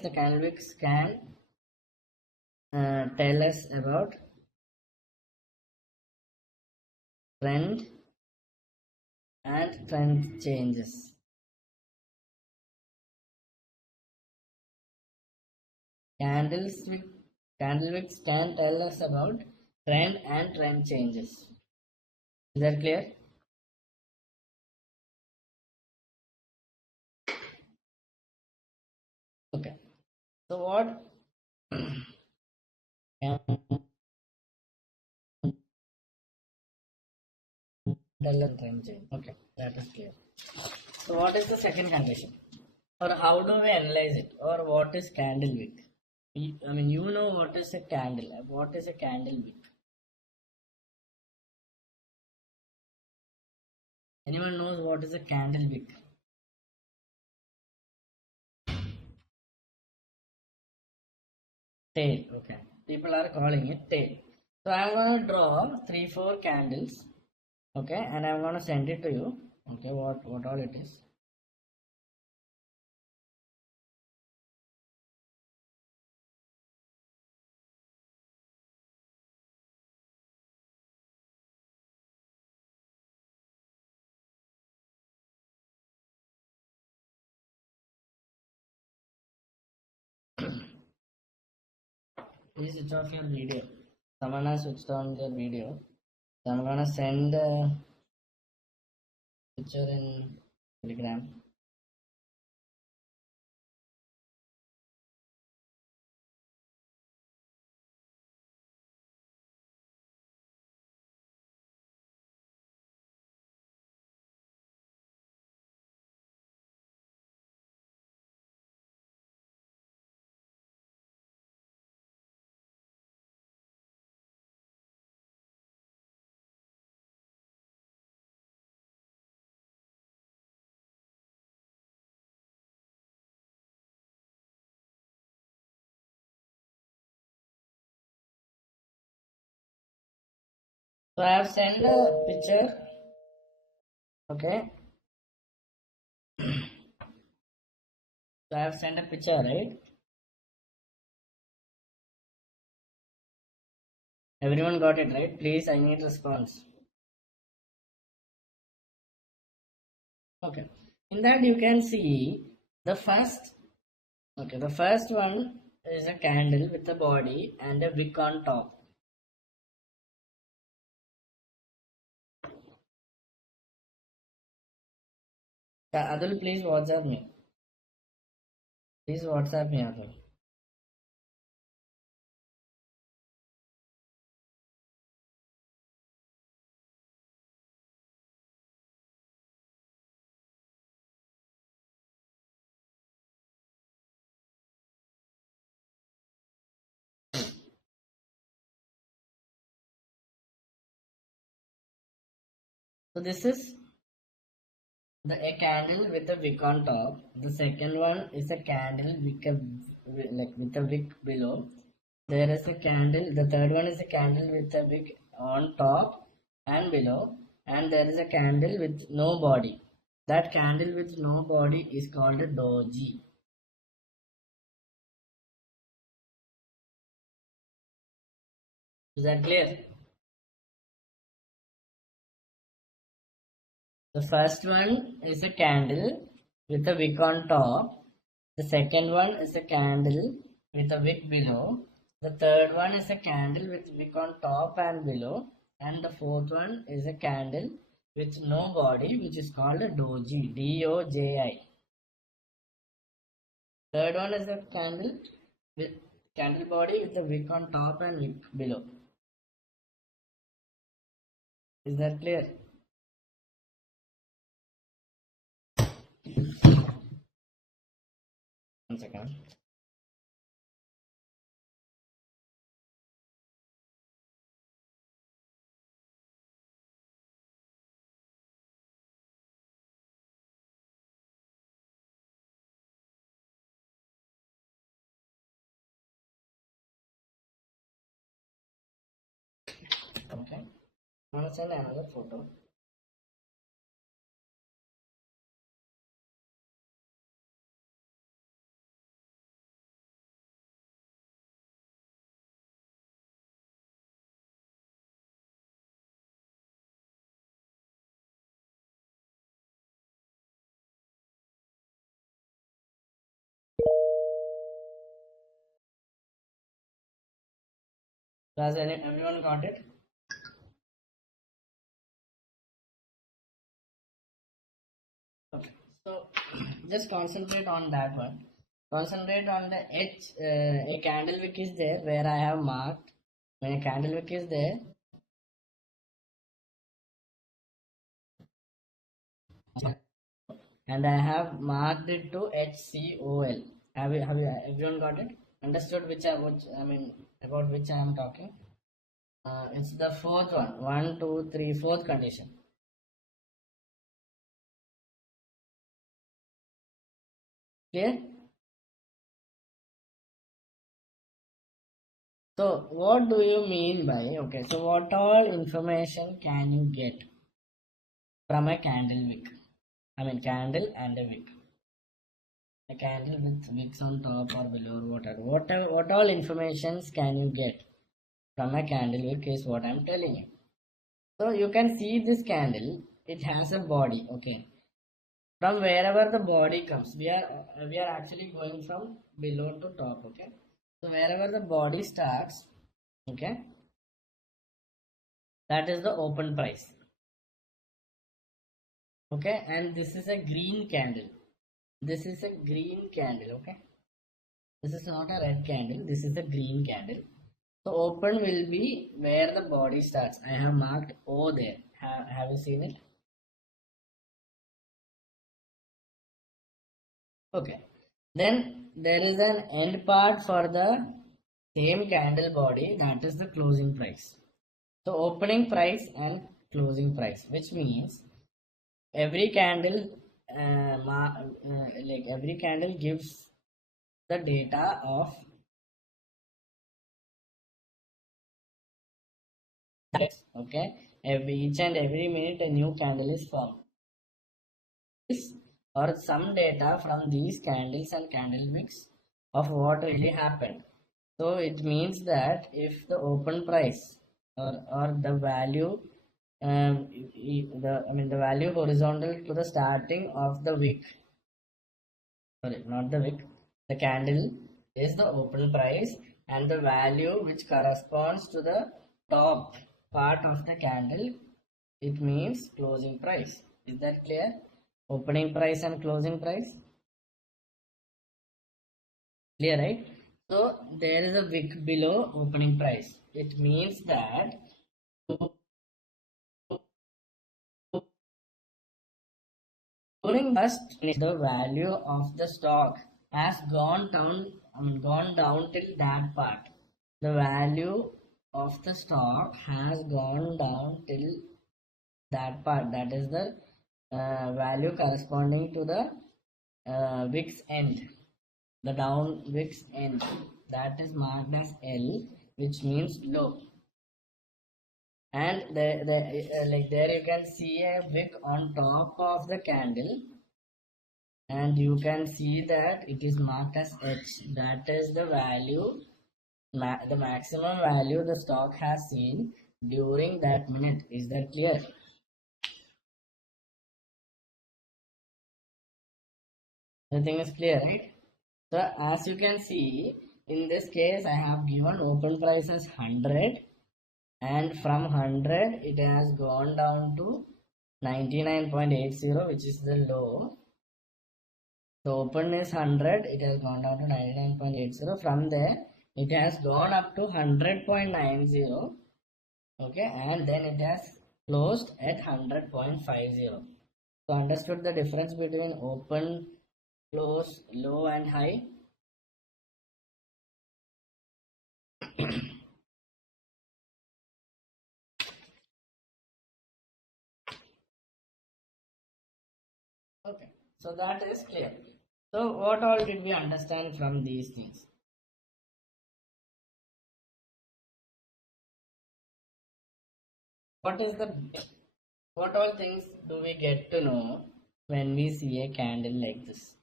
the candlewicks can tell us about trend and trend changes. Candlewicks can tell us about trend and trend changes. Is that clear? Okay. So what can tell us trend change? Okay, that is clear. So what is the second condition? Or how do we analyze it? Or what is candlewick? I mean, you know what is a candle. What is a candlewick? Anyone knows what is a candlewick? Tail. Okay. People are calling it tail. So I'm gonna draw 3-4 candles. Okay, and I'm gonna send it to you. Okay, what all it is. Please switch off your video. Someone has switched on their video. So I'm gonna send a picture in Telegram. So I have sent a picture. Okay. So I have sent a picture, right? Everyone got it, right? Please, I need response. Okay. In that you can see the first. Okay, the first one is a candle with a body and a wick on top. Adul, please WhatsApp me. Please WhatsApp me, Adul. So this is a candle with a wick on top. The second one is a candle with a wick below. There is a candle. The third one is a candle with a wick on top and below, and there is a candle with no body. That candle with no body is called a doji. Is that clear? The first one is a candle with a wick on top. The second one is a candle with a wick below. The third one is a candle with wick on top and below. And the fourth one is a candle with no body, which is called a doji. D-O-J-I. Third one is a candle with candle body with a wick on top and wick below. Is that clear? One second. Okay. I'm gonna send another photo. So has everyone got it? Okay. So just concentrate on that one. Concentrate on the H. A candle wick is there where I have marked. When a candle wick is there, and I have marked it to HCOL. Have you everyone got it? Understood which I mean about which I am talking? It's the fourth one. One, two, three, fourth condition. Clear? So what do you mean by, okay, so what all information can you get from a candle wick? I mean candle and a wick. A candle with wicks on top or below, what all informations can you get from a candle wick is what I'm telling you. So you can see this candle, it has a body, okay. From wherever the body comes, we are actually going from below to top, okay. So wherever the body starts, okay, that is the open price, okay. And this is a green candle, this is a green candle, okay. This is not a red candle, this is a green candle. So open will be where the body starts. I have marked O there. Have you seen it? Okay. Then there is an end part for the same candle body, that is the closing price. So opening price and closing price, which means every candle like every candle gives the data of okay, each and every minute a new candle is formed, or some data from these candles and candle wicks of what really happened. So it means that if the open price or the value the value horizontal to the starting of the wick, sorry, not the wick, the candle is the open price, and the value which corresponds to the top part of the candle, it means closing price. Is that clear? Opening price and closing price, clear, right? So there is a wick below opening price. It means that during first the value of the stock has gone down till that part. The value of the stock has gone down till that part. That is the value corresponding to the wick's end, the down wick's end. That is marked as L, which means low. And like there you can see a wick on top of the candle, and you can see that it is marked as H. That is the value, the maximum value the stock has seen during that minute. Is that clear? Everything is clear, right? So as you can see, in this case I have given open price as 100, and from 100 it has gone down to 99.80, which is the low. So open is 100, it has gone down to 99.80. From there it has gone up to 100.90, okay, and then it has closed at 100.50. So understood the difference between open, close, low and high? Okay, so that is clear. So what all did we understand from these things? What all things do we get to know when we see a candle like this?